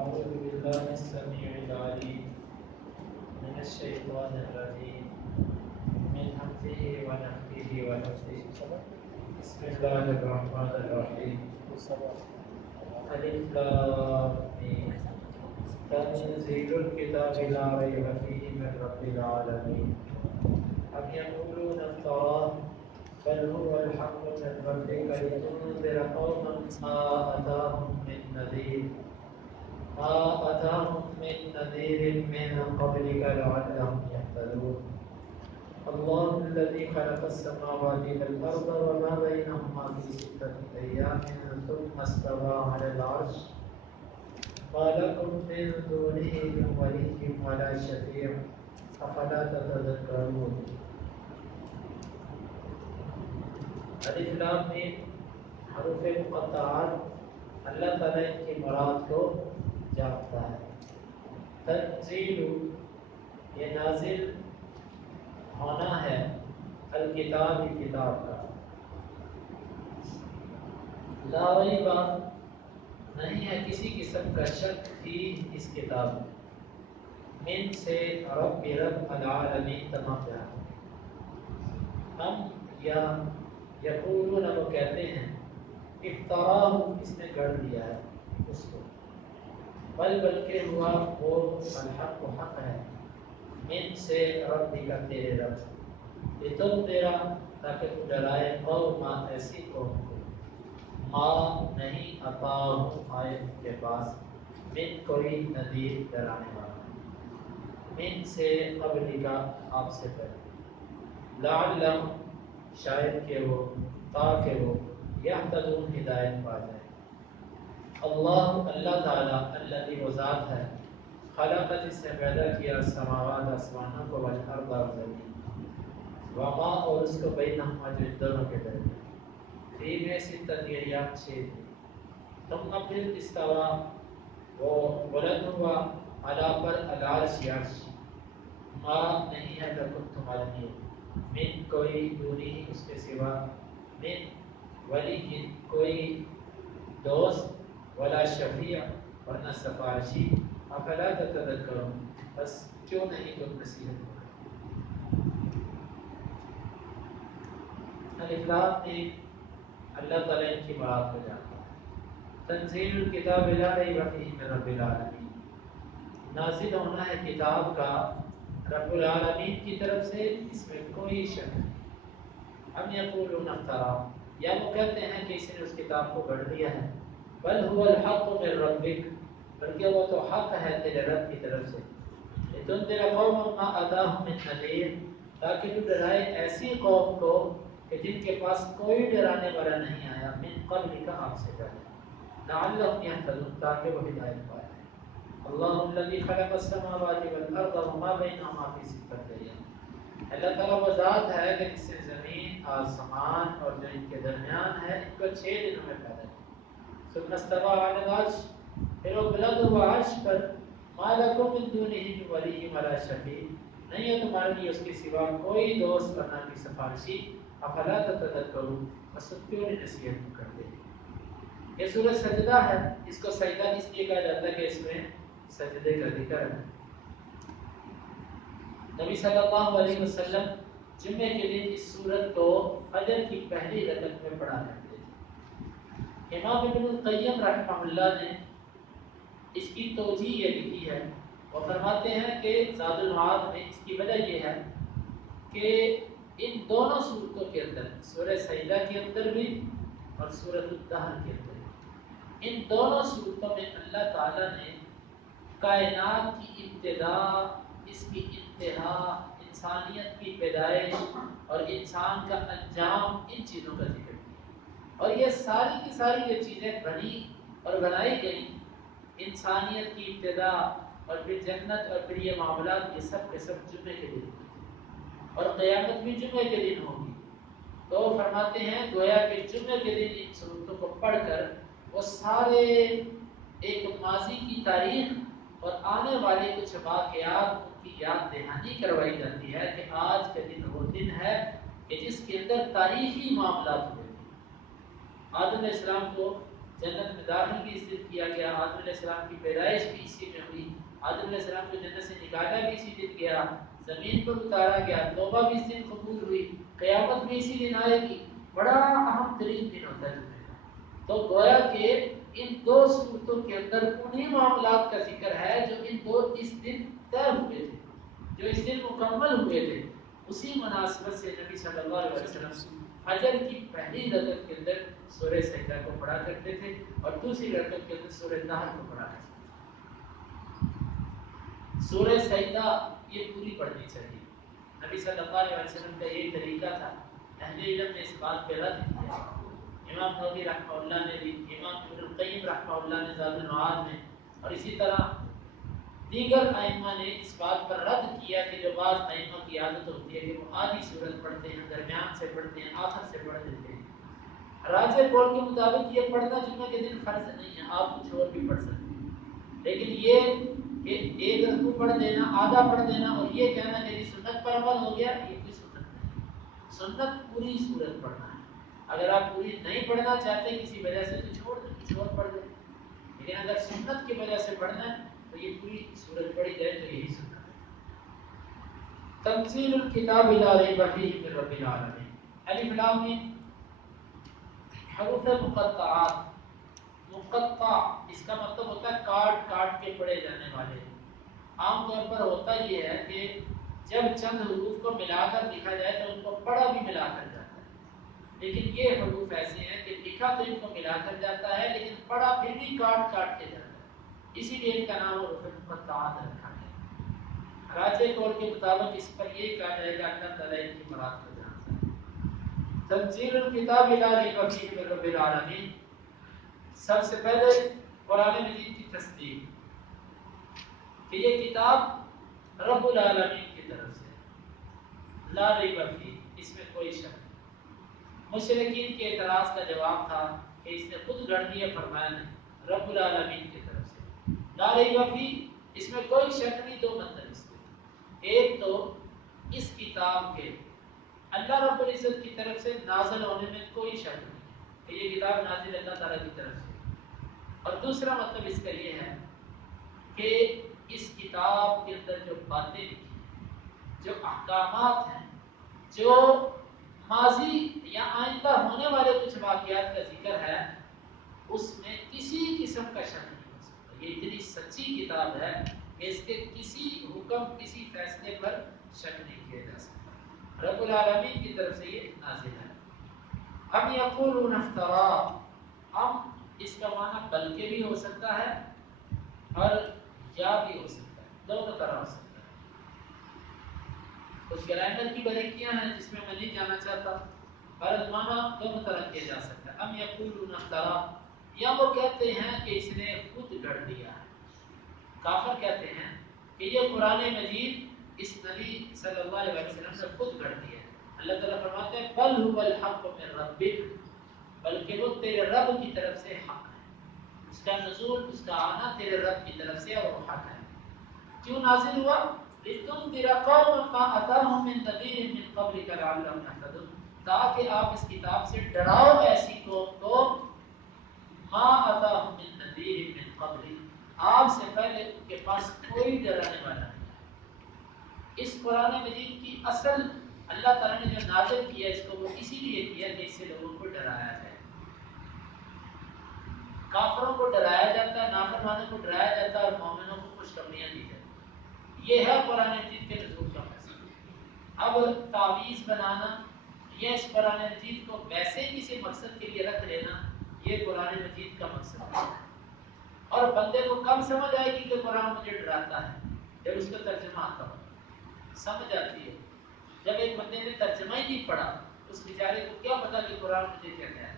أعوذ بالله السميع العليم من الشيطان الرجيم من همزه ونفخه ونفثه بسم الله الرحمن الرحيم ألف لام ميم تنزيل الكتاب لا ريب فيه من رب العالمين أم يقولون افتراه بل هو الحق من ربك لتنذر قوما ما أتاهم من نذير من قبلك لعلهم يهتدون الله الذي خلق السماوات والأرض وما بينهما في 6 أيام ثم استوى على العرش ما لكم من دونه من ولي ولا شفيع أفلا تتذكرون الف لام میم حروف مقطعات اللہ تعالیٰ ان کی مراد کو جانتا ہے. تنزیل یہ نازل ہونا ہے الکتاب کتاب کا. لا ریب نہیں ہے کسی قسم کا شک تھی اس کتاب میں. من سے رب العالمین تمام جہاں. ہم یا یقولون وہ کہتے ہیں افتراہ اس نے گڑھ دیا ہے اس کو. بلکہ ہوا وہ الحق و حق ہے من سے رب کا تیرے رب سے. یہ تم تیرا تاکہ تو ڈرائے قوم ایسی قوم کو ماں نہیں عطا ہوں آئے ان کے پاس من کوئی نذیر ڈرانے والا من سے قبل کا آپ سے پہلے لعلہم شاید کہ وہ تاکہ وہ یہتدون ہدایت پا جائے. اللہ تعالیٰ الذی وہ ذات ہے خلق جس نے پیدا کیا سماوات آسمانوں کو والارض اور زمین وما اور اس کو بینہما جو ان دونوں کے درمیان فی میں ستۃ ایام 6 دن. ثم پھر استوا وہ بلند ہوا علی پر العرش عرش ما نہیں ہے لکم تمہارے لیے من کوئی دونی اس کے سوا من ولی کوئی دوست ولا شفیع ورنہ سفارشی افلا تتذکرون بس کیوں نہیں تم نصیحت کرتے. الف لام میم اللہ تعالیٰ ان کی مراد کو جانتا ہے. تنزیل الکتاب لا ریب فیہ من رب العالمین نازل ہونا ہے کتاب کا رب العالمین کی طرف سے اس میں کوئی شک نہیں. ہم یقولون افترا یا وہ کہتے ہیں کہ اس نے اس کتاب کو گڑھ دیا ہے. بل هو الحق من ربک بلکہ وہ تو حق ہے تیرے رب کی طرف سے. لتنذر قوما ما اتاهم من نذیر تاکہ تو ڈرائے ایسی قوم کو کہ جن کے پاس کوئی ڈرانے والا نہیں آیا من قبل کا آپ سے پہلے لعلهم يهتدون تاکہ وہ ہدایت پائیں. اللہ الذی خلق السماوات والارض وما بینہما فی 6 ایام اللہ تعالیٰ وہ ذات ہے کہ جس نے زمین آسمان اور جو ان کے درمیان ہے ان کو 6 دنوں میں پیدا کیا. ثم استوى على العرش پھر وہ بلند ہوا عرش پر. ما لکم من دونہ من ولی ولا شفیع نہیں ہے تمہارے لیے اس کے سوا کوئی دوست ورنہ کوئی سفارشی. افلا تتذکرون بس کیوں نہیں نصیحت کرتے. یہ سورہ سجدہ ہے. اس کو سجدہ اس لیے کہا جاتا ہے کہ اس میں سجدے کا ذکر ہے. نبی صلی اللہ علیہ وسلم جمعے کے دن اس سورت کو فجر کی پہلی رکعت میں پڑھا کرتے تھے. امام ابن القیم رحمہ اللہ نے اس کی توجیہ یہ لکھی ہے. وہ فرماتے ہیں کہ زاد المعاد میں اس کی وجہ یہ ہے کہ ان دونوں صورتوں کے اندر سورہ سجدہ کے اندر بھی اور سورۃ الدہر کے اندر ان دونوں صورتوں میں اللہ تعالیٰ نے کائنات کی ابتدا اس کی انتہا انسانیت کی پیدائش اور انسان کا انجام ان چیزوں کا ذکر کیا. اور یہ ساری کی ساری جو چیزیں بنی اور بنائی گئی انسانیت کی ابتدا اور پھر جنت اور پھر یہ معاملات یہ سب کے سب جمعے کے دن اور قیامت بھی جمعے کے دن ہوگی. تو فرماتے ہیں گویا کہ جمعے کے دن ان صورتوں کو پڑھ کر وہ سارے ایک ماضی کی تاریخ اور آنے والے کچھ واقعات ان کی یاد دہانی کروائی جاتی ہے کہ آج کے دن وہ دن ہے کہ جس کے اندر تاریخی معاملات ہوئے. آدم علیہ السلام کو جنت میں داخل بھی اس دن کیا گیا، آدم علیہ السلام کی پیدائش بھی اسی میں ہوئی، آدم علیہ السلام کو جنت سے نکالا بھی اسی دن گیا، زمین پر اتارا گیا، توبہ بھی اس دن قبول ہوئی، قیامت بھی اسی دن آئے گی، بڑا اہم ترین دن ہوتا ہے جمعے کا۔ تو گویا کہ ان دو صورتوں کے اندر انہی معاملات کا ذکر ہے جو اس دن طے ہوئے تھے، جو اس دن مکمل ہوئے تھے۔ اسی مناسبت سے نبی صلی اللہ علیہ وسلم فجر کی پہلی رکعت کے اندر سورہ سجدہ کو پڑھا کرتے تھے اور دوسری رکعت کے اندر سورہ نحل کو پڑھا کرتے تھے۔ سورہ سجدہ یہ پوری پڑھنی چاہیے، نبی صلی اللہ علیہ وسلم کا یہ طریقہ تھا۔ اہل علم نے اس بات پہ رد کیا، امام نووی رحمہ اللہ نے بھی، امام ابن القیم رحمہ اللہ نے زاد المعاد میں، اور اسی طرح دیگر ائمہ نے اس بات پر رد کیا کہ جو بعض ائمہ کی عادت ہوتی ہے کہ وہ آدھی صورت پڑھتے ہیں، درمیان سے پڑھتے ہیں، آخر سے پڑھ دیتے ہیں۔ راجح قول کے مطابق یہ پڑھنا جمعہ کے دن فرض نہیں ہے، آپ کچھ اور بھی پڑھ سکتے ہیں، لیکن یہ کہ ایک رکوع پڑھ دینا، آدھا پڑھ دینا اور یہ کہنا کہ سنت پر عمل ہو گیا، یہ کوئی سنت نہیں۔ سنت پوری صورت پڑھنا ہے، اگر آپ پوری نہیں پڑھنا چاہتے کسی وجہ سے تو چھوڑ دیں، کچھ اور پڑھ دیں، لیکن اگر سنت کی وجہ سے پڑھنا ہے تو یہ پوری صورت پڑھی جائے تو یہی سنت ہے۔ تنزیل الکتاب لا ریب فیہ من رب العالمین، الف لام میم حروف مقطعات، مقطع اس کا مطلب ہوتا ہے کاٹ کاٹ کے پڑھے جانے والے۔ عام طور پر ہوتا یہ ہے کہ جب چند حروف کو ملا کر لکھا جائے تو ان کو پڑھا بھی ملا کر جاتا ہے، لیکن یہ حروف ایسے ہیں کہ لکھا تو ان کو ملا کر جاتا ہے لیکن پڑھا پھر بھی کاٹ کاٹ کے جاتا ہے، اسی لیے ان کا نام حروف مقطعات رکھا گیا۔ راجح قول کے مطابق اس پر یہ کہا جائے گا اللہ تعالیٰ ان کی مراد کو جانتا ہے۔ تنزیل الکتاب لا ریب فیہ من رب العالمین، سب سے پہلے قرآن مجید کی تصدیق کہ یہ کتاب رب العالمین کی طرف سے، لا ریب فیہ اس میں کوئی شک نہیں۔ مشرکین کے اعتراض کا جواب تھا کہ اس نے خود گڑھ دیا، فرمایا نہیں، رب العالمین کی طرف سے لا ریب فیہ، اس میں کوئی شک نہیں۔ دو مطلب اس کے، ایک تو اس کتاب کے اللہ رب العزت کی طرف سے نازل ہونے میں کوئی شک نہیں کہ یہ کتاب نازل اللہ تعالیٰ کی طرف سے، اور دوسرا مطلب اس کا یہ ہے کہ اس کتاب کے اندر جو باتیں لکھی ہیں، جو احکامات ہیں، جو ماضی یا آئندہ ہونے والے کچھ واقعات کا ذکر ہے، اس میں کسی قسم کا شک نہیں ہو سکتا۔ یہ اتنی سچی کتاب ہے کہ اس کے کسی حکم، کسی فیصلے پر شک نہیں کیا جا سکتا، رب العالمین کی طرف سے یہ نازل ہے۔ ام یقولون افترا، ام اس کا معنی بلکہ بھی ہو سکتا ہے اور یا بھی ہو سکتا ہے، دونوں طرح ہو سکتا ہے۔ کچھ گرامر کی باریکیاں ہیں جس میں نہیں جانا چاہتا، پر معنی دونوں طرح کیا جا سکتا ہے۔ ام یقولون افترا، یا وہ کہتے ہیں کہ اس نے خود گڑھ دیا ہے، کافر کہتے ہیں کہ یہ قرآن مجید اس نبی صلی اللہ علیہ وسلم نے خود گڑھ دیا ہے۔ اللہ تعالیٰ فرماتے ہیں بل هو الحق من ربک، بلکہ وہ تیرے رب کی طرف سے حق ہے، اس کا نزول، اس کا آنا تیرے رب کی طرف سے اور وہ حق ہے۔ کیوں نازل ہوا؟ لتنذر قوما ما اتاهم من نذیر من قبلک لعلهم يهتدون، تاکہ آپ اس کتاب سے ڈراؤ ایسی قوم کو ما اتاهم من نذیر من قبلک، آپ سے پہلے ان کے پاس کوئی ڈرانے والا نہیں ہے۔ اس قرآن مجید کی اصل اللہ تعالیٰ نے جو نازل کیا اس کو وہ اسی لیے کیا کہ اس سے لوگوں کو ڈرایا جائے، کافروں کو ڈرایا جاتا ہے، نافرمانوں کو ڈرایا جاتا ہے اور مومنوں کو خوشخبریاں دی جاتی ہیں۔ یہ ہے قرآن مجید کے نزول کا مقصد۔ اب تعویذ بنانا یا اس قرآن مجید کو ویسے کسی مقصد کے لیے رکھ لینا، یہ قرآن مجید کا مقصد ہے۔ اور بندے کو کب سمجھ آئے گی کہ قرآن مجھے ڈراتا ہے؟ جب اس کا ترجمہ آتا ہو سمجھ آتی ہے۔ جب ایک بندے نے ترجمہ ہی نہیں پڑھا اس بیچارے کو کیا پتا کہ قرآن مجھے کیا کہہ رہا ہے؟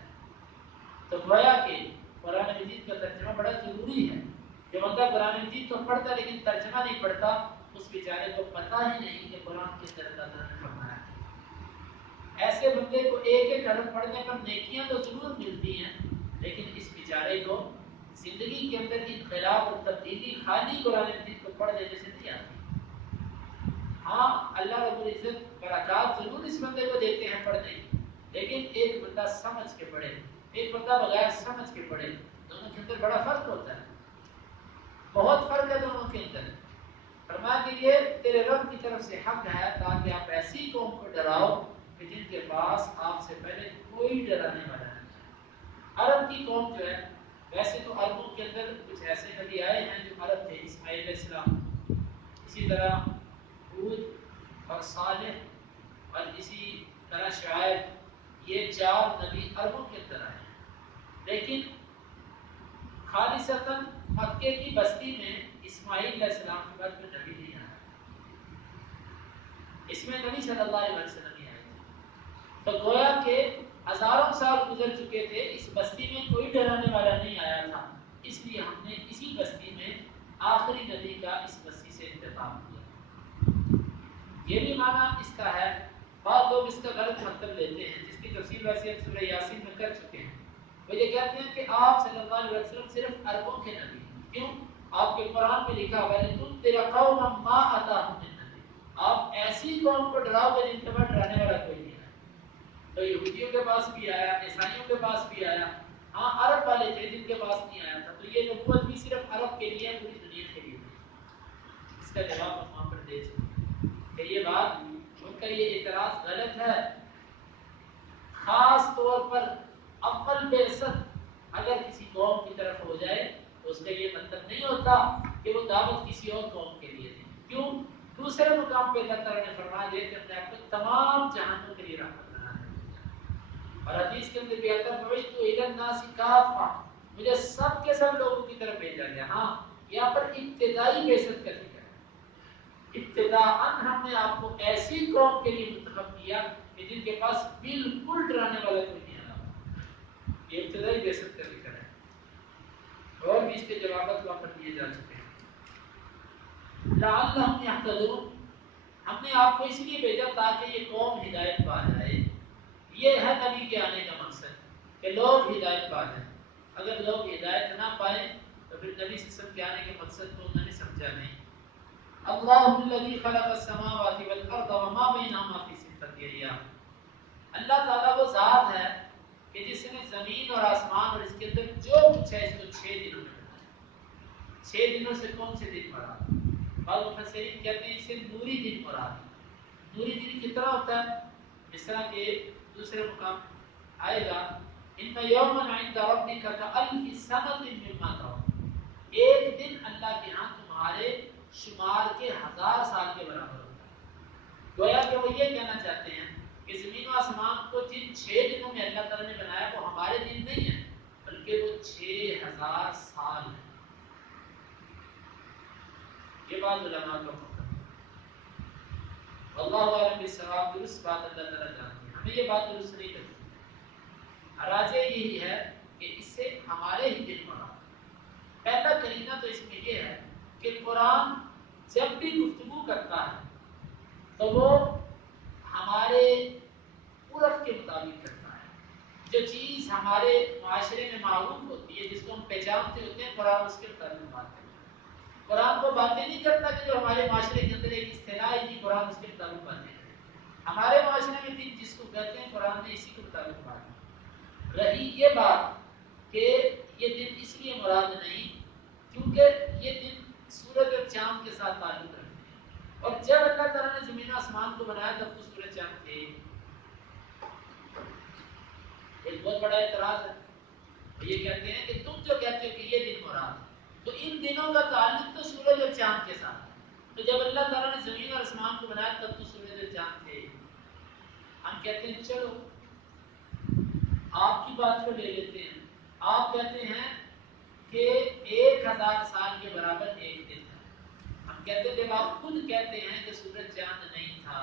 تو گویا کہ قرآن مجید کا ترجمہ بڑا ضروری ہے۔ جو بندہ قرآن مجید تو پڑھتا ہے لیکن ترجمہ نہیں پڑھتا، اس بیچارے کو پتہ ہی نہیں کہ قرآن کے اندر اللہ تعالیٰ نے فرمایا ہے۔ ایسے بندے کو ایک ایک حرف پڑھنے پر نیکیاں تو ضرور ملتی ہیں، لیکن اس بیچارے کو زندگی کے اندر انقلاب اور تبدیلی خالی قرآن مجید کو پڑھ لینے سے نہیں آتی۔ ہاں اللہ رب العزت برکات ضرور اس بندے کو دیتے ہیں پڑھنے کی، لیکن ایک بندہ سمجھ کے پڑھے، ایک بندہ بغیر سمجھ کے پڑھے، دونوں کے اندر بڑا فرق ہوتا ہے، بہت فرق ہے دونوں کے اندر۔ فرمایا کہ یہ تیرے رب کی طرف سے حق ہے تاکہ آپ ایسی قوم کو ڈراؤ کہ جن کے پاس آپ سے پہلے کوئی ڈرانے والا نہیں۔ عرب کی قوم جو ہے، ویسے تو عربوں کے اندر کچھ ایسے نبی آئے ہیں جو عرب تھے، اسماعیل علیہ السلام، اسی طرح ہود اور صالح اور اسی طرح شعیب، یہ 4 نبی عربوں کے اندر آئے ہیں۔ لیکن خالصتاً مکے کی بستی میں اسماعیل علیہ السلام کے بعد کوئی نبی نہیں آیا، اس میں نبی صلی اللہ علیہ وسلم نہیں آئے تھے۔ تو گویا کہ ہزاروں سال گزر چکے تھے، اس بستی میں کوئی ڈرانے والا نہیں آیا تھا، اس لیے ہم نے اسی بستی میں آخری نبی کا اس بستی سے انتخاب کیا۔ یہ بھی معنی اس کا ہے، بعض لوگ اس کا غلط مطلب لیتے ہیں، جس کی تفصیل ویسے ہم سورہ یاسین میں کر چکے ہیں۔ وہ یہ کہتے ہیں کہ آپ صلی اللہ علیہ وسلم صرف عربوں کے نبی ہیں، کیوں؟ آپ کے قرآن میں لکھا ہوا ہے تم تیرا قوم ما اتاہم من نبی، آپ ایسی قوم کو ڈراؤ گے جن کے بعد ڈرانے والا کوئی نہیں آیا۔ تو یہودیوں کے پاس بھی آیا، عیسائیوں کے پاس بھی آیا، ہاں عرب والے تھے جن کے پاس نہیں آیا تھا، تو یہ نبوت بھی صرف عرب کے لیے، پوری دنیا کے لیے نہیں۔ اس کا جواب ہم وہاں پر دے چکے ہیں کہ یہ بات، ان کا یہ اعتراض غلط ہے۔ خاص طور پر اول بعثت اگر کسی قوم کی طرف ہو جائے تو اس کا یہ مطلب نہیں ہوتا کہ وہ دعوت کسی اور قوم کے لیے دے۔ کیوں؟ دوسرے مقام پہ اللہ تعالیٰ نے فرما دیا کہ اپنے آپ کو تمام جہانوں کے لیے رحمت بنا ہے، اور حدیث کے اندر بھی آتا ہے بعثت الی الناس کافہ، مجھے سب کے سب لوگوں کی طرف بھیجا گیا۔ ہاں یہاں پر ابتدائی بعثت کا ذکر ہے، ابتداءً ہم نے آپ کو ایسی قوم کے لیے منتخب کیا کہ جن کے پاس بالکل ڈرانے والا کوئی نہیں آیا، یہ ابتدائی بعثت کا ذکر ہے، اور بھی اس کے جوابات وہاں پر دیے جا چکے ہیں۔ لعلہم یہتدون، ہم نے آپ کو اس لیے بھیجا تاکہ یہ قوم ہدایت پا جائے، یہ ہے نبی کے آنے کا مقصد کہ لوگ ہدایت پا جائیں۔ اگر لوگ ہدایت نہ پائیں تو پھر نبی صلی اللہ علیہ وسلم کے آنے کے مقصد کو انہوں نے سمجھا نہیں۔ اللہ الذی خلق السماوات والارض وما بینہما فی ستۃ ایام، اللہ تعالیٰ وہ ذات ہے کہ جس نے زمین اور آسمان اور اس کے اندر جو کچھ ہے اس کو 6 دنوں میں بنایا۔ 6 دنوں سے کون سے دن مراد؟ بعض مفسرین کہتے ہیں اسے نوری دن مراد۔ نوری دن کتنا ہوتا ہے؟ اس طرح کے دوسرے مقام آئے گا ان یوما عند ربک کألف سنۃ مما تعدون، ایک دن اللہ کے ہاں تمہارے شمار کے 1000 سال کے برابر ہوتا ہے۔ گویا کہ وہ یہ کہنا چاہتے ہیں کہ زمین و آسمان کو جن 6 دنوں میں اللہ تعالیٰ نے بنایا وہ ہمارے دن نہیں ہیں، بلکہ وہ 6000 سال ہیں۔ یہ بات علماء کا مطلب ہے۔ اللہ عالم بالصواب، درست بات اللہ تعالیٰ جانتے ہیں، ہمیں یہ بات درست نہیں لگتی۔ راجع یہی ہے کہ اس سے ہمارے ہی دن مراد۔ پہلا قرینہ تو اس میں یہ ہے کہ قرآن جب بھی گفتگو کرتا ہے تو وہ ہمارے عرف کے مطابق کرتا ہے۔ جو چیز ہمارے معاشرے میں معروف ہوتی ہے، جس کو ہم پہچانتے ہوتے ہیں، قرآن اس کے مطابق بات کرتا ہے۔ قرآن وہ باتیں نہیں کرتا کہ جو ہمارے معاشرے کے اندر ایک اصطلاح ہے، قرآن اس کے مطابق باتیں کرے۔ ہمارے معاشرے میں دن جس کو کہتے ہیں قرآن نے اسی کے مطابق بات کی۔ رہی یہ بات کہ یہ دن اس لیے مراد نہیں کیونکہ یہ دن سورج اور چاند کے ساتھ تعلق رکھتے ہیں، اور جب اللہ تعالیٰ نے زمین و آسمان کو بنایا تب تو سورج چاند تھے۔ ایک بہت بڑا اعتراض ہے، وہ یہ کہتے ہیں کہ تم جو کہتے ہو کہ یہ دن مراد ہے، تو ان دنوں کا تعلق تو سورج اور چاند کے ساتھ ہے، تو جب اللہ تعالیٰ نے زمین اور آسمان کو بنایا تب تو سورج اور چاند تھے۔ ہم کہتے ہیں چلو آپ کی بات کو لے لیتے ہیں، آپ کہتے ہیں کہ 1000 سال کے برابر ایک دن ہے۔ ہم کہتے ہیں جب آپ خود کہتے ہیں کہ سورج چاند نہیں تھا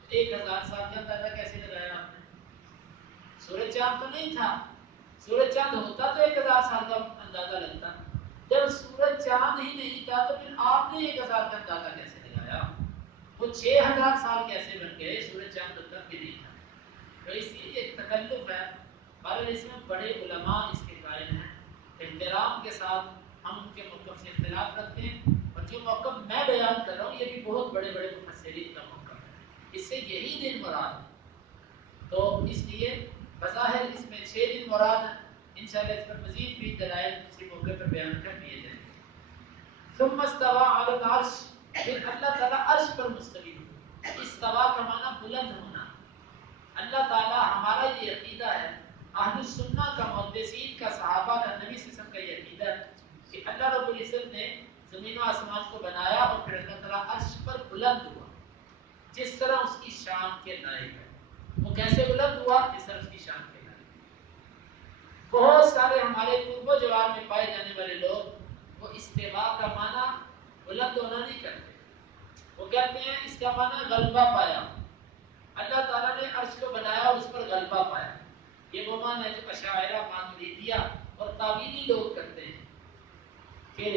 تو 1000 سال کا اندازہ کیسے لگایا آپ نے؟ سورج چاند تو نہیں تھا، سورج چاند ہوتا تو 1000 سال کا اندازہ لگتا، جب سورج چاند ہی نہیں تھا تو پھر آپ نے 1000 کا اندازہ کیسے لگایا؟ وہ 6000 سال کیسے بن گئے؟ سورج چاند تو تب بھی نہیں تھا۔ تو اس لیے ایک تکلف ہے، اور اس میں بڑے علماء اس کے قائل ہیں۔ احترام کے ساتھ ہم ان کے موقف سے اختلاف رکھتے ہیں، اور جو موقف میں بیان کر رہا ہوں یہ بھی بہت بڑے بڑے مفسرین کا موقف ہے، اس سے یہی دن مراد ہے۔ تو اس لیے بظاہر اس میں 6 دن مراد ہے، انشاءاللہ اس پر مزید بھی دلائل کسی موقع پر بیان کر دیے جائیں گے. ثم استوى على العرش، پھر اللہ تعالیٰ عرش پر مستوی ہوا. استوا کا معنی بلند ہونا. اللہ تعالیٰ، ہمارا یہ عقیدہ ہے، اہل السنہ کا، محدثین کا، صحابہ کا، نبی صلی اللہ علیہ وسلم کا یہ عقیدہ ہے کہ اللہ رب العزت نے زمین و آسمان کو بنایا اور پھر اللہ تعالیٰ عرش پر بلند ہوا جس طرح اس کی شان کے لائق ہے. وہ کیسے بلند ہوا؟ جس طرح اس کی شان کے لائق. بہت سارے ہمارے قرب و جوار میں پائے جانے والے لوگ وہ استوا کا معنی بلند ہونا نہیں کرتے. وہ کہتے ہیں اس کا معنی غلبہ پایا. اللہ تعالیٰ نے عرش کو بنایا اور اس پر غلبہ پایا. یہ وہ معنی ہے جو اشاعرہ، ماتریدیہ اور تابعینی لوگ کرتے ہیں کہ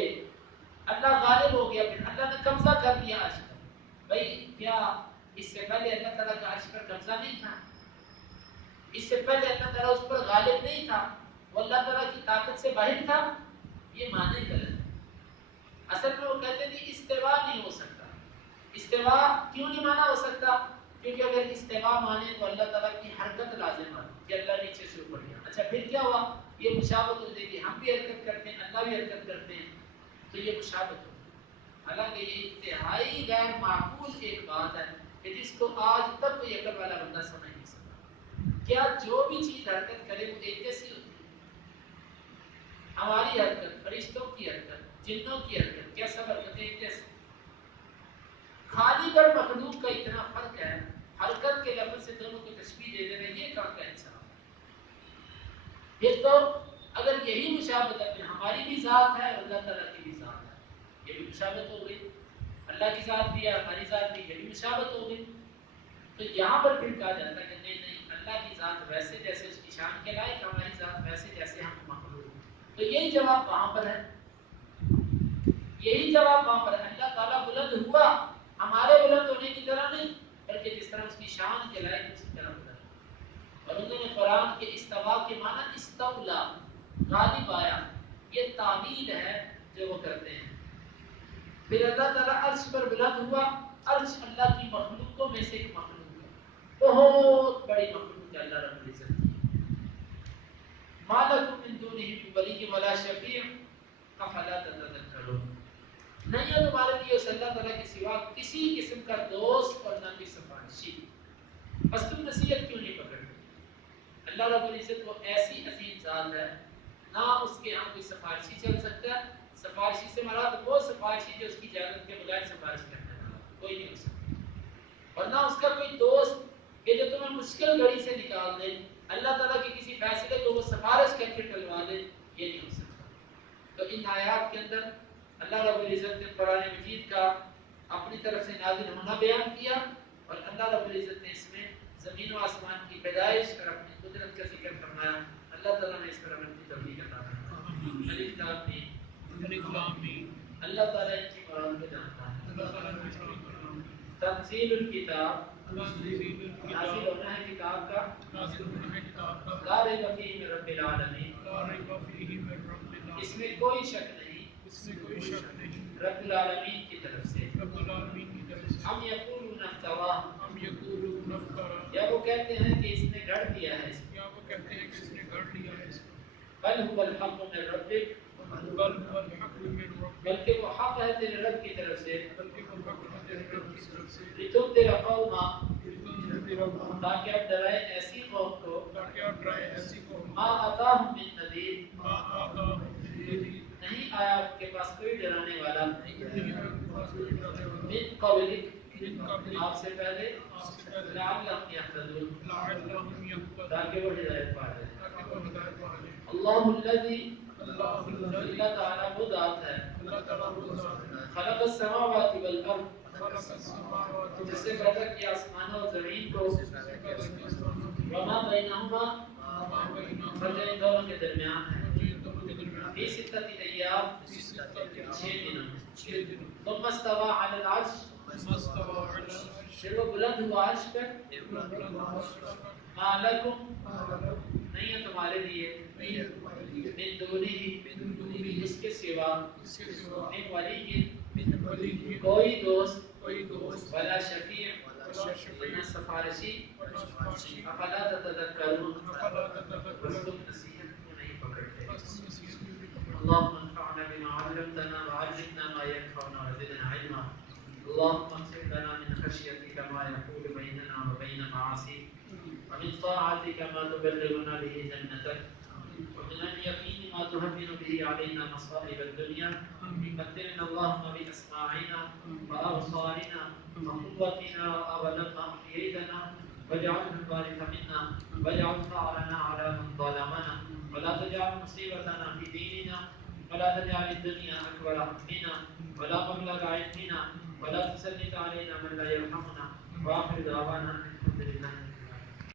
اللہ غالب ہو گیا، پھر اللہ نے قبضہ کر لیا عرش پر. بھائی کیا اس سے پہلے اللہ تعالیٰ کا عرش پر قبضہ نہیں تھا؟ اس سے پہلے اللہ تعالیٰ اس پر غالب نہیں تھا؟ وہ اللہ تعالیٰ کی طاقت سے باہر تھا؟ یہ معنی غلط ہے. اصل میں وہ کہتے تھے استوا نہیں ہو سکتا. استوا کیوں نہیں مانا ہو سکتا؟ کیونکہ اگر استوا مانے تو اللہ تعالیٰ کی حرکت لازم ہے کہ اللہ نیچے سے اوپر گیا. اچھا پھر کیا ہوا؟ یہ مشابہت ہو جائے گی. ہم بھی حرکت کرتے ہیں، اللہ بھی حرکت کرتے ہیں، تو یہ مشابہت ہو. حالانکہ یہ انتہائی غیر معقول ایک بات ہے کہ جس کو آج تک کوئی عقل والا بندہ سمجھ نہیں سکتا. کیا جو بھی چیز حرکت کرے وہ ایک جیسی ہوتی ہے؟ ہماری حرکت، فرشتوں کی حرکت، جنوں کی حرکت، کیا سب حرکتیں ایک جیسی؟ خالق اور مخلوق کا اتنا فرق ہے، حرکت کے لفظ سے دونوں کو تشبیہ دے دینا یہ کہاں کا انصاف ہے؟ یہ تو اگر یہی مشابہت ہے پھر ہماری بھی ذات ہے اور اللہ تعالیٰ کی بھی ذات ہے، یہ بھی مشابہت ہو گئی. اللہ کی ذات بھی ہے، ہماری ذات بھی، یہ بھی مشابہت ہو گئی. تو یہاں پر پھر کہا جاتا ہے کہ نہیں نہیں، اللہ کی ذات ویسے جیسے اس کی شان کے لائق، ہماری ذات ویسے جیسے ہم مخلوق. تو یہی جواب وہاں پر ہے، یہی جواب وہاں پر ہے. اللہ تعالیٰ بلند ہوا ہمارے بلند ہونے کی طرح نہیں، بلکہ جس طرح اس کی شان کے لائق اسی طرح بلند. اور انہوں نے قرآن کے استوا کے معنی استولا، غالب آیا، یہ تعویل ہے جو وہ کرتے ہیں. پھر اللہ تعالیٰ عرش پر بلند ہوا. عرش اللہ کی مخلوقوں میں سے ایک مخلوق ہے، بہت بڑی مخلوق ہے اللہ رب العزت کی. ما لکم من دونہ من ولی ولا شفیع افلا تذکرون. نہیں ہے تمہارے لیے اس اللہ تعالیٰ کے سوا کسی قسم کا دوست اور نہ کوئی سفارشی. بس تم نصیحت کیوں نہیں پکڑتے؟ اللہ رب العزت وہ ایسی عظیم ذات ہے، نہ اس کے ہاں کوئی سفارشی چل سکتا ہے. سفارشی سے مراد وہ سفارشی جو اس کی اجازت کے بغیر سفارش کرنے والا، کوئی نہیں ہو سکتا. اور نہ اس کا کوئی دوست کہ جو تمہیں مشکل گھڑی سے نکال دے، اللہ تعالیٰ کے کسی فیصلے کو وہ سفارش کر کے ٹلوا دے، یہ نہیں ہو سکتا. تو ان آیات کے اندر اللہ رب العزت نے قرآن مجید کا اپنی طرف سے نازل ہونا بیان کیا، اور اللہ رب العزت نے اس میں زمین و آسمان کی پیدائش اور اپنی قدرت کا ذکر فرمایا. اللہ تعالیٰ نے اس پر عمل کی توفیق عطا فرمائے. الف لام میم. اللہ تعالیٰ ان کی مراد کو جانتا ہے. تنزیل الکتاب، نازل ہونا ہے کتاب کا، لا ریب فیہ من رب العالمین، اس میں کوئی شک نہیں، رب العالمین کی طرف سے. ہم یقولون افترا، یا وہ کہتے ہیں کہ اس نے گھڑ دیا ہے، بل هو الحق من ربک، بلکہ وہ حق ہے تیرے رب کی طرف سے. لتنذر قوما، تاکہ آپ ڈرائیں ایسی قوم کو، ما آتاہم من نذیر، نہیں آیا ان کے پاس کوئی ڈرانے والا، من قبلک، آپ سے پہلے، لعلہم یہتدون، تاکہ وہ ہدایت پا جائیں. اللہ الذی، اللہ تعالیٰ وہ ذات ہے، خلق السماوات والارض، جس سے پیدا کیا آسمانوں اور زمین کو، وما بینہما، اور جو ان دونوں کے درمیان ہے، فی ستۃ ایام، 6 دنوں. ثم استوى علی العرش، پھر وہ بلند ہوا عرش پر. ما لکم، نہیں ہے تمہارے لیے، من دونہ، اس کے سوا، من ولی، کوئی دوست، ولا شفیع، نہ سفارشی. افلا تتذکرون، بس تم نصیحت کو نہیں پکڑتے. اللهم انفعنا بما علمتنا وعلمنا ما ينفعنا وزدنا علما. اللهم اقسم لنا من خشيتك ما يحول بيننا وبين معاصيك، ومن طاعتك ما تبلغنا به جنتك، ومن اليقين ما تهون به علينا مصائب الدنيا. متعنا اللهم بأسماعنا وأبصارنا وقوتنا أبدا ما أحييتنا، واجعله الوارث منا، واجعل ثأرنا على من ظلمنا، ولا تجعل مصيبتنا في ديننا، ولا تجعل الدنيا أكبر همنا ولا مبلغ علمنا، ولا تسلط علينا من لا يرحمنا. وآخر دعوانا الحمد لله.